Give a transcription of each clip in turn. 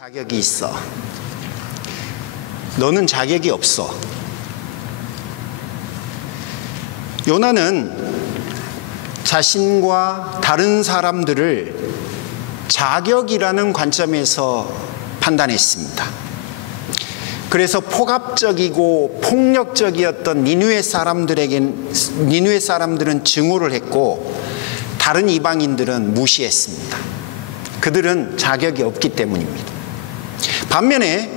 자격이 있어. 너는 자격이 없어. 요나는 자신과 다른 사람들을 자격이라는 관점에서 판단했습니다. 그래서 포갑적이고 폭력적이었던 니느웨 사람들은 증오를 했고 다른 이방인들은 무시했습니다. 그들은 자격이 없기 때문입니다. 반면에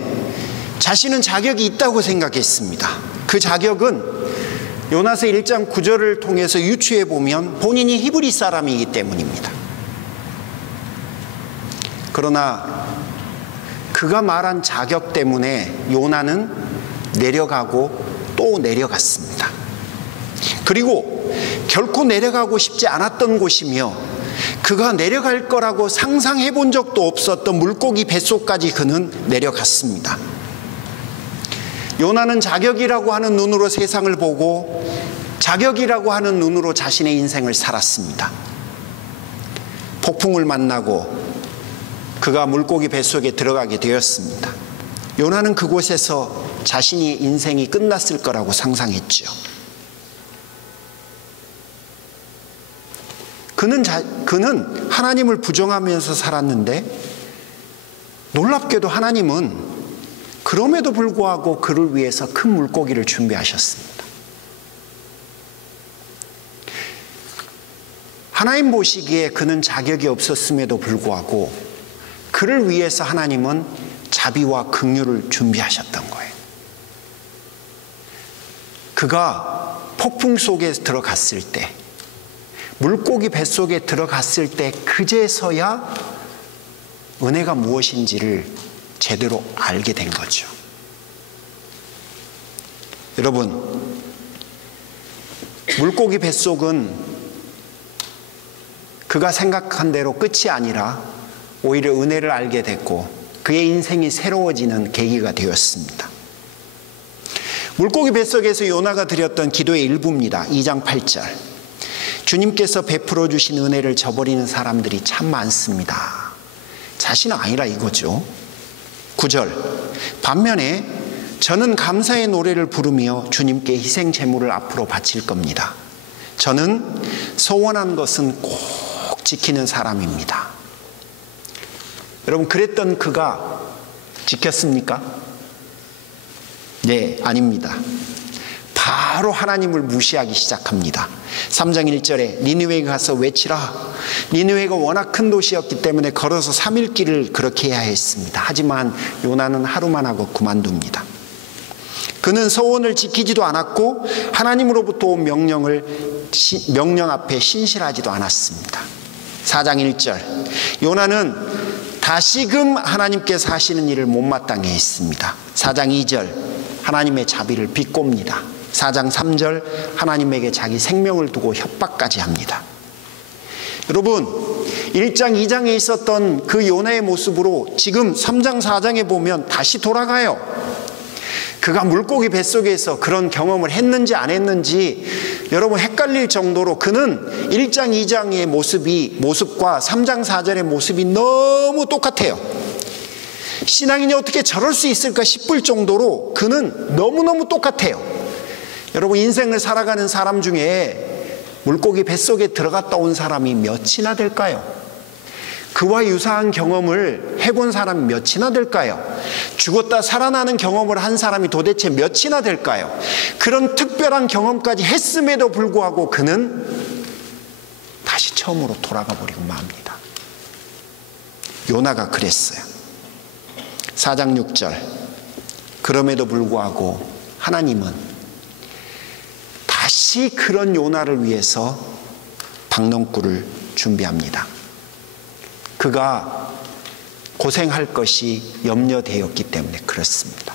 자신은 자격이 있다고 생각했습니다. 그 자격은 요나서 1장 9절을 통해서 유추해 보면 본인이 히브리 사람이기 때문입니다. 그러나 그가 말한 자격 때문에 요나는 내려가고 또 내려갔습니다. 그리고 결코 내려가고 싶지 않았던 곳이며 그가 내려갈 거라고 상상해 본 적도 없었던 물고기 뱃속까지 그는 내려갔습니다. 요나는 자격이라고 하는 눈으로 세상을 보고 자격이라고 하는 눈으로 자신의 인생을 살았습니다. 폭풍을 만나고 그가 물고기 뱃속에 들어가게 되었습니다. 요나는 그곳에서 자신의 인생이 끝났을 거라고 상상했죠. 그는 하나님을 부정하면서 살았는데 놀랍게도 하나님은 그럼에도 불구하고 그를 위해서 큰 물고기를 준비하셨습니다. 하나님 보시기에 그는 자격이 없었음에도 불구하고 그를 위해서 하나님은 자비와 긍휼을 준비하셨던 거예요. 그가 폭풍 속에 들어갔을 때, 물고기 뱃속에 들어갔을 때 그제서야 은혜가 무엇인지를 제대로 알게 된 거죠. 여러분, 물고기 뱃속은 그가 생각한 대로 끝이 아니라 오히려 은혜를 알게 됐고 그의 인생이 새로워지는 계기가 되었습니다. 물고기 뱃속에서 요나가 드렸던 기도의 일부입니다. 2장 8절. 주님께서 베풀어 주신 은혜를 저버리는 사람들이 참 많습니다. 자신은 아니라 이거죠. 9절. 반면에 저는 감사의 노래를 부르며 주님께 희생 제물을 앞으로 바칠 겁니다. 저는 소원한 것은 꼭 지키는 사람입니다. 여러분, 그랬던 그가 지켰습니까? 네, 아닙니다. 바로 하나님을 무시하기 시작합니다. 3장 1절에 니느웨에 가서 외치라. 니느웨가 워낙 큰 도시였기 때문에 걸어서 3일 길을 그렇게 해야 했습니다. 하지만 요나는 하루만 하고 그만둡니다. 그는 서원을 지키지도 않았고 하나님으로부터 온 명령 앞에 신실하지도 않았습니다. 4장 1절. 요나는 다시금 하나님께서 하시는 일을 못마땅해 했습니다. 4장 2절. 하나님의 자비를 비꼽니다. 4장 3절. 하나님에게 자기 생명을 두고 협박까지 합니다. 여러분, 1장 2장에 있었던 그 요나의 모습으로 지금 3장 4장에 보면 다시 돌아가요. 그가 물고기 뱃속에서 그런 경험을 했는지 안 했는지 여러분 헷갈릴 정도로 그는 1장 2장의 모습과 3장 4절의 모습이 너무 똑같아요. 신앙인이 어떻게 저럴 수 있을까 싶을 정도로 그는 너무너무 똑같아요. 여러분, 인생을 살아가는 사람 중에 물고기 뱃속에 들어갔다 온 사람이 몇이나 될까요? 그와 유사한 경험을 해본 사람이 몇이나 될까요? 죽었다 살아나는 경험을 한 사람이 도대체 몇이나 될까요? 그런 특별한 경험까지 했음에도 불구하고 그는 다시 처음으로 돌아가 버리고 맙니다. 요나가 그랬어요. 4장 6절. 그럼에도 불구하고 하나님은 다시 그런 요나를 위해서 박넝쿨을 준비합니다. 그가 고생할 것이 염려되었기 때문에 그렇습니다.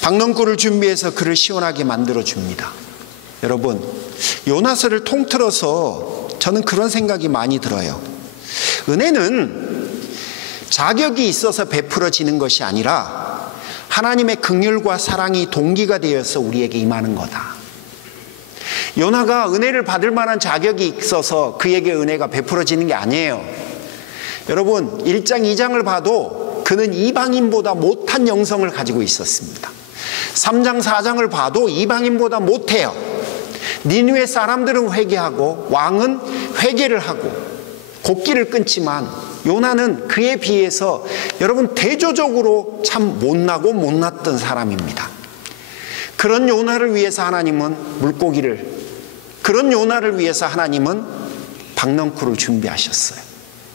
박넝쿨을 준비해서 그를 시원하게 만들어줍니다. 여러분, 요나서를 통틀어서 저는 그런 생각이 많이 들어요. 은혜는 자격이 있어서 베풀어지는 것이 아니라 하나님의 긍휼과 사랑이 동기가 되어서 우리에게 임하는 거다. 요나가 은혜를 받을 만한 자격이 있어서 그에게 은혜가 베풀어지는 게 아니에요. 여러분 1장 2장을 봐도 그는 이방인보다 못한 영성을 가지고 있었습니다. 3장 4장을 봐도 이방인보다 못해요. 니느웨 사람들은 회개하고 왕은 회개를 하고 곡기를 끊지만 요나는 그에 비해서 여러분 대조적으로 참 못나고 못났던 사람입니다. 그런 요나를 위해서 하나님은 물고기를, 그런 요나를 위해서 하나님은 박넝쿨을 준비하셨어요.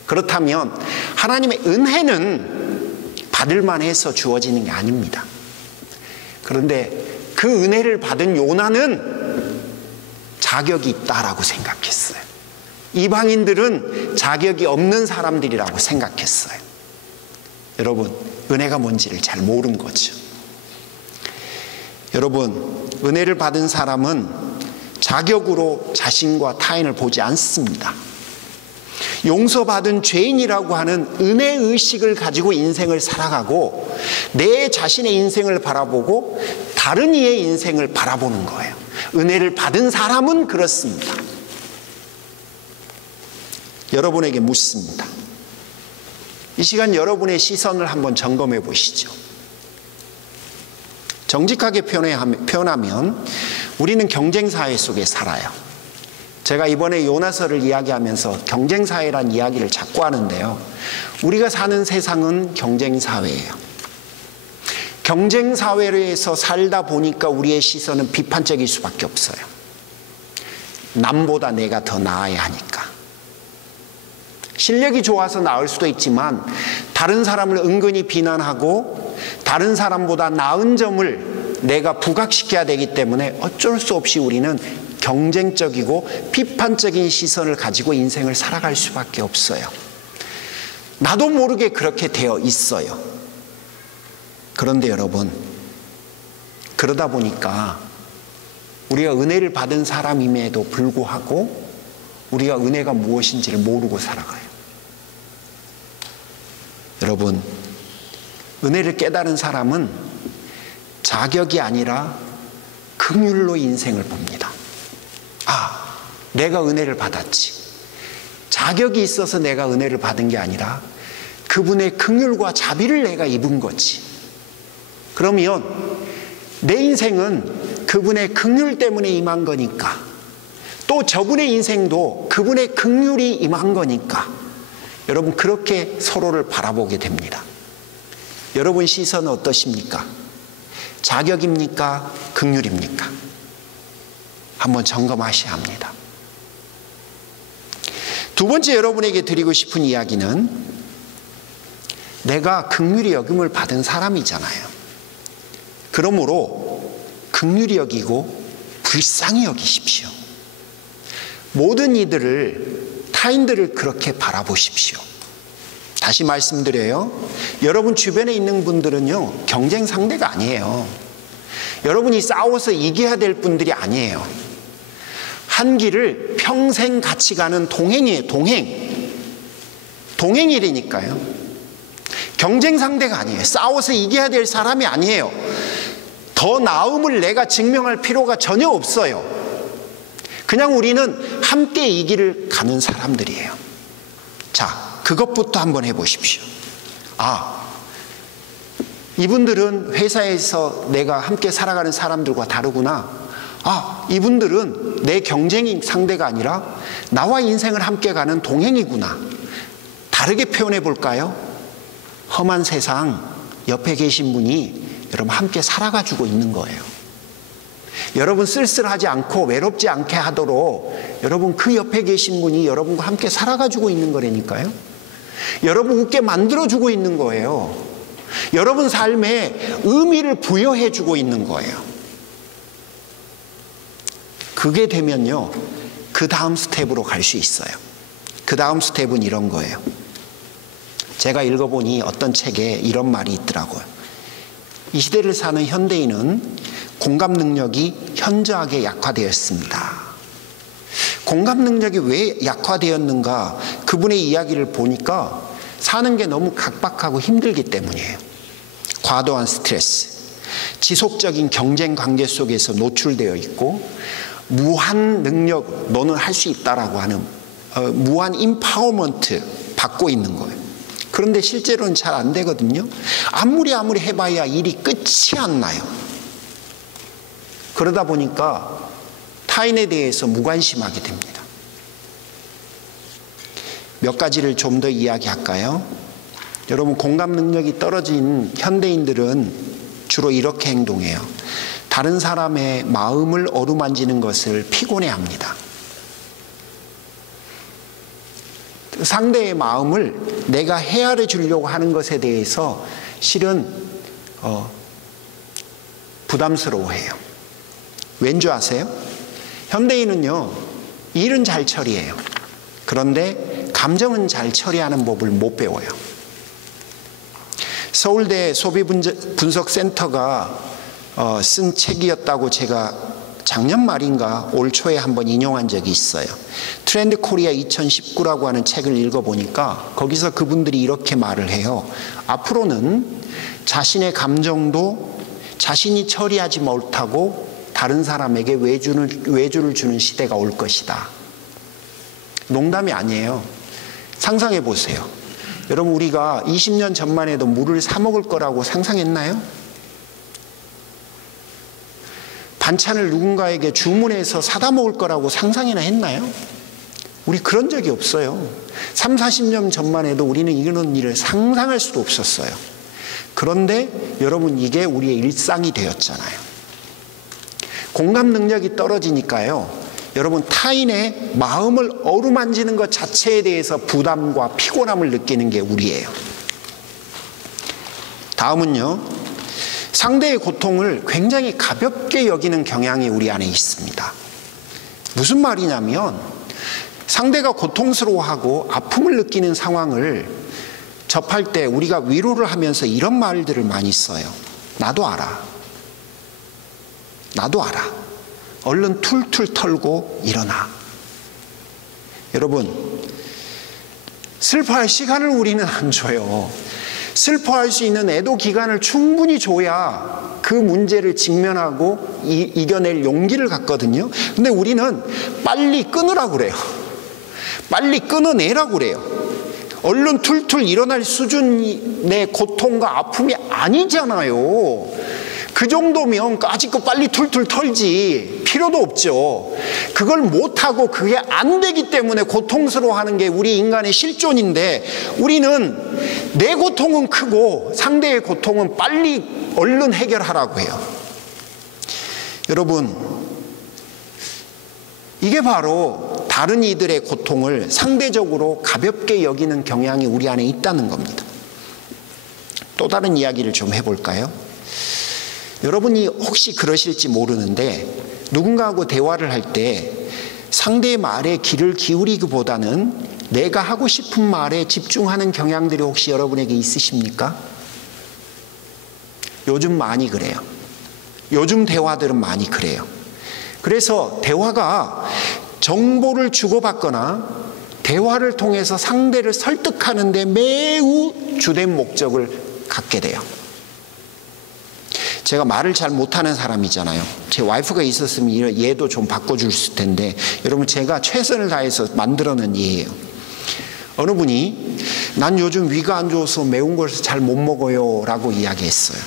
그렇다면 하나님의 은혜는 받을만 해서 주어지는 게 아닙니다. 그런데 그 은혜를 받은 요나는 자격이 있다라고 생각했어요. 이방인들은 자격이 없는 사람들이라고 생각했어요. 여러분, 은혜가 뭔지를 잘 모른 거죠. 여러분, 은혜를 받은 사람은 자격으로 자신과 타인을 보지 않습니다. 용서받은 죄인이라고 하는 은혜의식을 가지고 인생을 살아가고 내 자신의 인생을 바라보고 다른 이의 인생을 바라보는 거예요. 은혜를 받은 사람은 그렇습니다. 여러분에게 묻습니다. 이 시간 여러분의 시선을 한번 점검해 보시죠. 정직하게 표현하면 우리는 경쟁사회 속에 살아요. 제가 이번에 요나서를 이야기하면서 경쟁사회란 이야기를 자꾸 하는데요. 우리가 사는 세상은 경쟁사회예요. 경쟁사회에서 살다 보니까 우리의 시선은 비판적일 수밖에 없어요. 남보다 내가 더 나아야 하니까. 실력이 좋아서 나을 수도 있지만 다른 사람을 은근히 비난하고 다른 사람보다 나은 점을 내가 부각시켜야 되기 때문에 어쩔 수 없이 우리는 경쟁적이고 비판적인 시선을 가지고 인생을 살아갈 수밖에 없어요. 나도 모르게 그렇게 되어 있어요. 그런데 여러분, 그러다 보니까 우리가 은혜를 받은 사람임에도 불구하고 우리가 은혜가 무엇인지를 모르고 살아가요. 여러분, 은혜를 깨달은 사람은 자격이 아니라 긍휼로 인생을 봅니다. 아, 내가 은혜를 받았지. 자격이 있어서 내가 은혜를 받은 게 아니라 그분의 긍휼과 자비를 내가 입은 거지. 그러면 내 인생은 그분의 긍휼 때문에 임한 거니까, 또 저분의 인생도 그분의 긍휼이 임한 거니까 여러분 그렇게 서로를 바라보게 됩니다. 여러분 시선은 어떠십니까? 자격입니까? 긍휼입니까? 한번 점검하셔야 합니다. 두 번째 여러분에게 드리고 싶은 이야기는 내가 긍휼히 여김을 받은 사람이잖아요. 그러므로 긍휼히 여기고 불쌍히 여기십시오. 모든 이들을, 타인들을 그렇게 바라보십시오. 다시 말씀드려요. 여러분 주변에 있는 분들은요, 경쟁 상대가 아니에요. 여러분이 싸워서 이겨야 될 분들이 아니에요. 한 길을 평생 같이 가는 동행이에요. 동행이라니까요. 경쟁 상대가 아니에요. 싸워서 이겨야 될 사람이 아니에요. 더 나음을 내가 증명할 필요가 전혀 없어요. 그냥 우리는 함께 이 길을 가는 사람들이에요. 자, 그것부터 한번 해보십시오. 아, 이분들은 회사에서 내가 함께 살아가는 사람들과 다르구나. 아, 이분들은 내 경쟁 상대가 아니라 나와 인생을 함께 가는 동행이구나. 다르게 표현해 볼까요? 험한 세상 옆에 계신 분이 여러분 함께 살아가지고 있는 거예요. 여러분 쓸쓸하지 않고 외롭지 않게 하도록 여러분 그 옆에 계신 분이 여러분과 함께 살아가지고 있는 거라니까요. 여러분 웃게 만들어주고 있는 거예요. 여러분 삶에 의미를 부여해주고 있는 거예요. 그게 되면요, 그 다음 스텝으로 갈 수 있어요. 그 다음 스텝은 이런 거예요. 제가 읽어보니 어떤 책에 이런 말이 있더라고요. 이 시대를 사는 현대인은 공감 능력이 현저하게 약화되었습니다. 공감 능력이 왜 약화되었는가? 그분의 이야기를 보니까 사는 게 너무 각박하고 힘들기 때문이에요. 과도한 스트레스, 지속적인 경쟁 관계 속에서 노출되어 있고 무한 능력, 너는 할 수 있다라고 하는 무한 임파워먼트 받고 있는 거예요. 그런데 실제로는 잘 안 되거든요. 아무리 해봐야 일이 끝이 안 나요. 그러다 보니까 타인에 대해서 무관심하게 됩니다. 몇 가지를 좀 더 이야기할까요? 여러분, 공감 능력이 떨어진 현대인들은 주로 이렇게 행동해요. 다른 사람의 마음을 어루만지는 것을 피곤해합니다. 상대의 마음을 내가 헤아려 주려고 하는 것에 대해서 실은 부담스러워해요. 왠지 아세요? 현대인은요, 일은 잘 처리해요. 그런데 감정은 잘 처리하는 법을 못 배워요. 서울대 소비분석센터가 쓴 책이었다고 제가 작년 말인가 올 초에 한번 인용한 적이 있어요. 트렌드 코리아 2019라고 하는 책을 읽어보니까 거기서 그분들이 이렇게 말을 해요. 앞으로는 자신의 감정도 자신이 처리하지 못하고 다른 사람에게 외주를 주는 시대가 올 것이다. 농담이 아니에요. 상상해 보세요. 여러분, 우리가 20년 전만 해도 물을 사 먹을 거라고 상상했나요? 반찬을 누군가에게 주문해서 사다 먹을 거라고 상상이나 했나요? 우리 그런 적이 없어요. 3, 40년 전만 해도 우리는 이런 일을 상상할 수도 없었어요. 그런데 여러분, 이게 우리의 일상이 되었잖아요. 공감 능력이 떨어지니까요, 여러분, 타인의 마음을 어루만지는 것 자체에 대해서 부담과 피곤함을 느끼는 게 우리예요. 다음은요, 상대의 고통을 굉장히 가볍게 여기는 경향이 우리 안에 있습니다. 무슨 말이냐면, 상대가 고통스러워하고 아픔을 느끼는 상황을 접할 때 우리가 위로를 하면서 이런 말들을 많이 써요. 나도 알아. 나도 알아. 얼른 툴툴 털고 일어나. 여러분, 슬퍼할 시간을 우리는 안 줘요. 슬퍼할 수 있는 애도 기간을 충분히 줘야 그 문제를 직면하고 이겨낼 용기를 갖거든요. 근데 우리는 빨리 끊으라고 그래요. 빨리 끊어내라고 그래요. 얼른 툴툴 일어날 수준의 고통과 아픔이 아니잖아요. 그 정도면 까짓 거 빨리 툴툴 털지 필요도 없죠. 그걸 못하고 그게 안 되기 때문에 고통스러워하는 게 우리 인간의 실존인데, 우리는 내 고통은 크고 상대의 고통은 빨리 얼른 해결하라고 해요. 여러분, 이게 바로 다른 이들의 고통을 상대적으로 가볍게 여기는 경향이 우리 안에 있다는 겁니다. 또 다른 이야기를 좀 해볼까요? 여러분이 혹시 그러실지 모르는데, 누군가하고 대화를 할 때 상대의 말에 귀를 기울이기보다는 내가 하고 싶은 말에 집중하는 경향들이 혹시 여러분에게 있으십니까? 요즘 많이 그래요. 요즘 대화들은 많이 그래요. 그래서 대화가 정보를 주고받거나 대화를 통해서 상대를 설득하는 데 매우 주된 목적을 갖게 돼요. 제가 말을 잘 못하는 사람이잖아요. 제 와이프가 있었으면 얘도 좀 바꿔줄 텐데, 여러분, 제가 최선을 다해서 만들어낸 예예요. 어느 분이 난 요즘 위가 안 좋아서 매운 것을 잘 못 먹어요 라고 이야기했어요.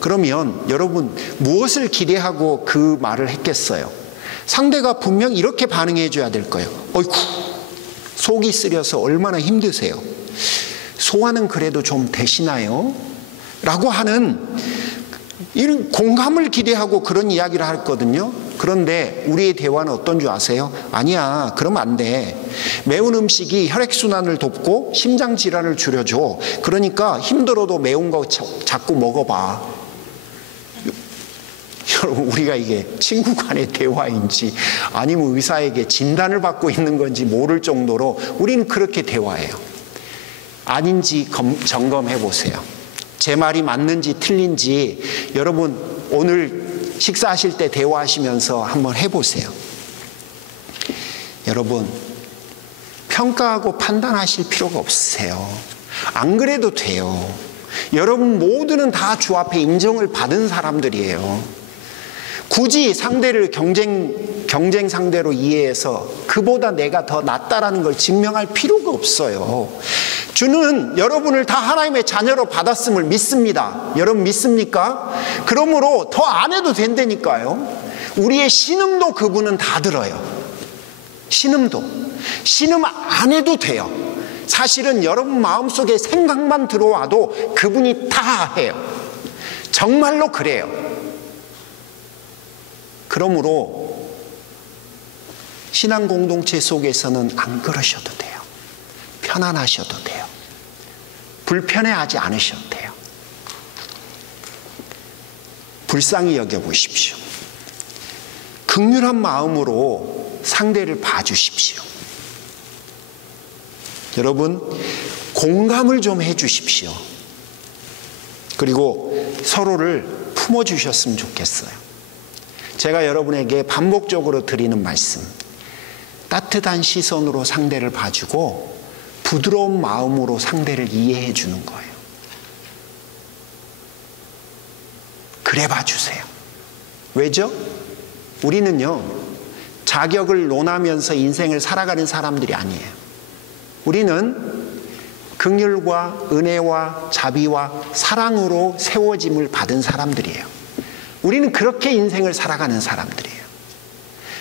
그러면 여러분, 무엇을 기대하고 그 말을 했겠어요? 상대가 분명 이렇게 반응해 줘야 될 거예요. 어이쿠, 속이 쓰려서 얼마나 힘드세요. 소화는 그래도 좀 되시나요? 라고 하는 이런 공감을 기대하고 그런 이야기를 했거든요. 그런데 우리의 대화는 어떤 줄 아세요? 아니야, 그러면 안 돼. 매운 음식이 혈액순환을 돕고 심장질환을 줄여줘. 그러니까 힘들어도 매운 거 자꾸 먹어봐. 여러분, 우리가 이게 친구 간의 대화인지 아니면 의사에게 진단을 받고 있는 건지 모를 정도로 우리는 그렇게 대화해요. 아닌지 점검해 보세요. 제 말이 맞는지 틀린지 여러분, 오늘 식사하실 때 대화하시면서 한번 해보세요. 여러분, 평가하고 판단하실 필요가 없으세요. 안 그래도 돼요. 여러분 모두는 다 주 앞에 인정을 받은 사람들이에요. 굳이 상대를 경쟁 상대로 이해해서 그보다 내가 더 낫다라는 걸 증명할 필요가 없어요. 주는 여러분을 다 하나님의 자녀로 받았음을 믿습니다. 여러분 믿습니까? 그러므로 더 안 해도 된다니까요. 우리의 신음도 그분은 다 들어요. 신음 안 해도 돼요. 사실은 여러분 마음속에 생각만 들어와도 그분이 다 해요. 정말로 그래요. 그러므로 신앙 공동체 속에서는 안 그러셔도 돼요. 편안하셔도 돼요. 불편해하지 않으셔도 돼요. 불쌍히 여겨보십시오. 긍휼한 마음으로 상대를 봐주십시오. 여러분, 공감을 좀 해주십시오. 그리고 서로를 품어주셨으면 좋겠어요. 제가 여러분에게 반복적으로 드리는 말씀, 따뜻한 시선으로 상대를 봐주고 부드러운 마음으로 상대를 이해해 주는 거예요. 그래 봐주세요. 왜죠? 우리는요, 자격을 논하면서 인생을 살아가는 사람들이 아니에요. 우리는 긍휼과 은혜와 자비와 사랑으로 세워짐을 받은 사람들이에요. 우리는 그렇게 인생을 살아가는 사람들이에요.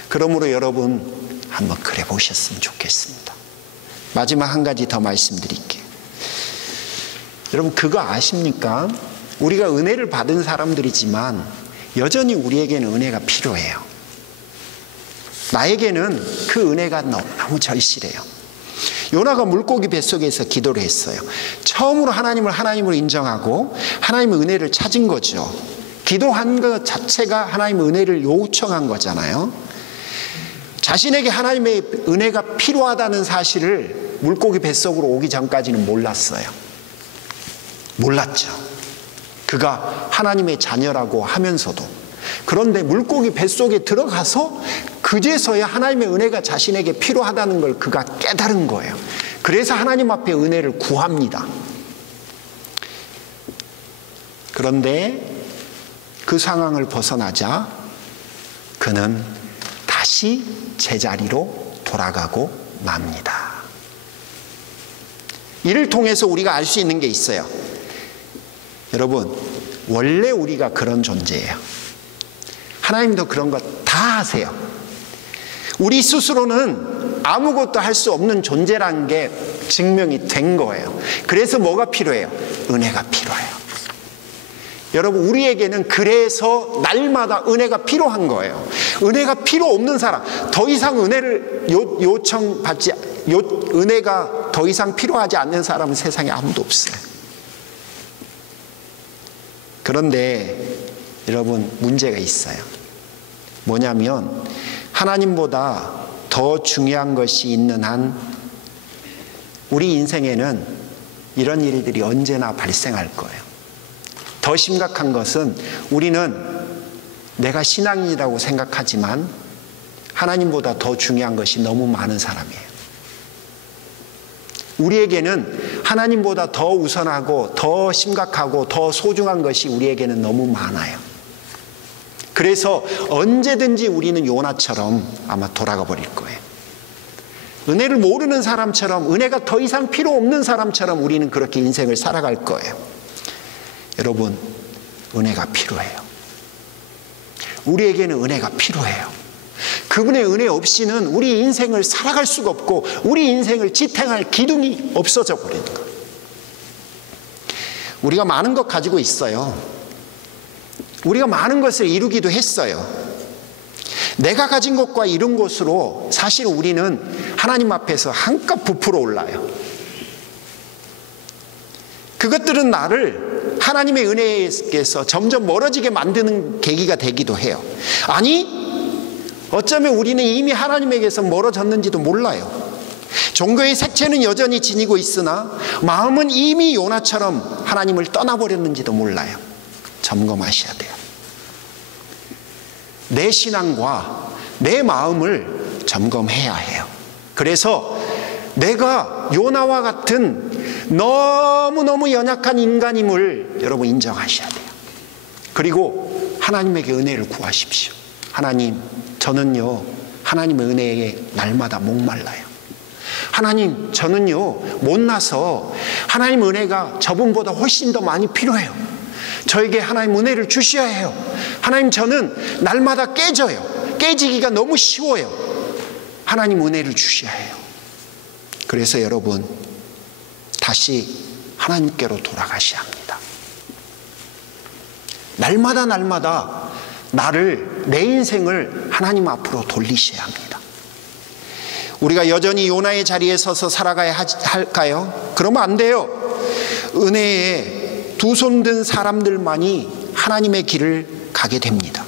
그러므로 여러분 한번 그래 보셨으면 좋겠습니다. 마지막 한 가지 더 말씀드릴게요. 여러분 그거 아십니까? 우리가 은혜를 받은 사람들이지만 여전히 우리에게는 은혜가 필요해요. 나에게는 그 은혜가 너무 절실해요. 요나가 물고기 뱃속에서 기도를 했어요. 처음으로 하나님을 하나님으로 인정하고 하나님의 은혜를 찾은 거죠. 기도한 것 자체가 하나님의 은혜를 요청한 거잖아요. 자신에게 하나님의 은혜가 필요하다는 사실을 물고기 뱃속으로 오기 전까지는 몰랐어요. 몰랐죠. 그가 하나님의 자녀라고 하면서도. 그런데 물고기 뱃속에 들어가서 그제서야 하나님의 은혜가 자신에게 필요하다는 걸 그가 깨달은 거예요. 그래서 하나님 앞에 은혜를 구합니다. 그런데 그 상황을 벗어나자 그는 다시 제자리로 돌아가고 맙니다. 이를 통해서 우리가 알 수 있는 게 있어요. 여러분, 원래 우리가 그런 존재예요. 하나님도 그런 것 다 하세요. 우리 스스로는 아무것도 할 수 없는 존재라는 게 증명이 된 거예요. 그래서 뭐가 필요해요? 은혜가 필요해요. 여러분, 우리에게는 그래서 날마다 은혜가 필요한 거예요. 은혜가 필요 없는 사람, 더 이상 은혜를 요청받지, 은혜가 더 이상 필요하지 않는 사람은 세상에 아무도 없어요. 그런데 여러분, 문제가 있어요. 뭐냐면 하나님보다 더 중요한 것이 있는 한 우리 인생에는 이런 일들이 언제나 발생할 거예요. 더 심각한 것은 우리는 내가 신앙인이라고 생각하지만 하나님보다 더 중요한 것이 너무 많은 사람이에요. 우리에게는 하나님보다 더 우선하고 더 심각하고 더 소중한 것이 우리에게는 너무 많아요. 그래서 언제든지 우리는 요나처럼 아마 돌아가 버릴 거예요. 은혜를 모르는 사람처럼, 은혜가 더 이상 필요 없는 사람처럼 우리는 그렇게 인생을 살아갈 거예요. 여러분, 은혜가 필요해요. 우리에게는 은혜가 필요해요. 그분의 은혜 없이는 우리 인생을 살아갈 수가 없고 우리 인생을 지탱할 기둥이 없어져 버리는 거예요. 우리가 많은 것 가지고 있어요. 우리가 많은 것을 이루기도 했어요. 내가 가진 것과 이룬 것으로 사실 우리는 하나님 앞에서 한껏 부풀어 올라요. 그것들은 나를 하나님의 은혜에서 점점 멀어지게 만드는 계기가 되기도 해요. 아니, 어쩌면 우리는 이미 하나님에게서 멀어졌는지도 몰라요. 종교의 색채는 여전히 지니고 있으나 마음은 이미 요나처럼 하나님을 떠나버렸는지도 몰라요. 점검하셔야 돼요. 내 신앙과 내 마음을 점검해야 해요. 그래서 내가 요나와 같은 너무너무 연약한 인간임을 여러분 인정하셔야 돼요. 그리고 하나님에게 은혜를 구하십시오. 하나님, 저는요 하나님의 은혜에 날마다 목말라요. 하나님, 저는요 못나서 하나님 은혜가 저분보다 훨씬 더 많이 필요해요. 저에게 하나님 은혜를 주셔야 해요. 하나님, 저는 날마다 깨져요. 깨지기가 너무 쉬워요. 하나님 은혜를 주셔야 해요. 그래서 여러분, 다시 하나님께로 돌아가셔야 합니다. 날마다 내 인생을 하나님 앞으로 돌리셔야 합니다. 우리가 여전히 요나의 자리에 서서 살아가야 할까요? 그러면 안 돼요. 은혜에 두 손 든 사람들만이 하나님의 길을 가게 됩니다.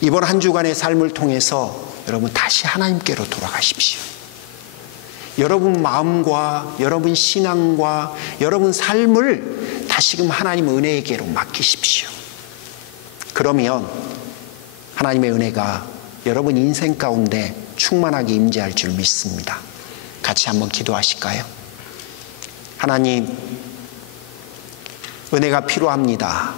이번 한 주간의 삶을 통해서 여러분 다시 하나님께로 돌아가십시오. 여러분 마음과 여러분 신앙과 여러분 삶을 다시금 하나님 은혜에게로 맡기십시오. 그러면 하나님의 은혜가 여러분 인생 가운데 충만하게 임재할 줄 믿습니다. 같이 한번 기도하실까요? 하나님, 은혜가 필요합니다.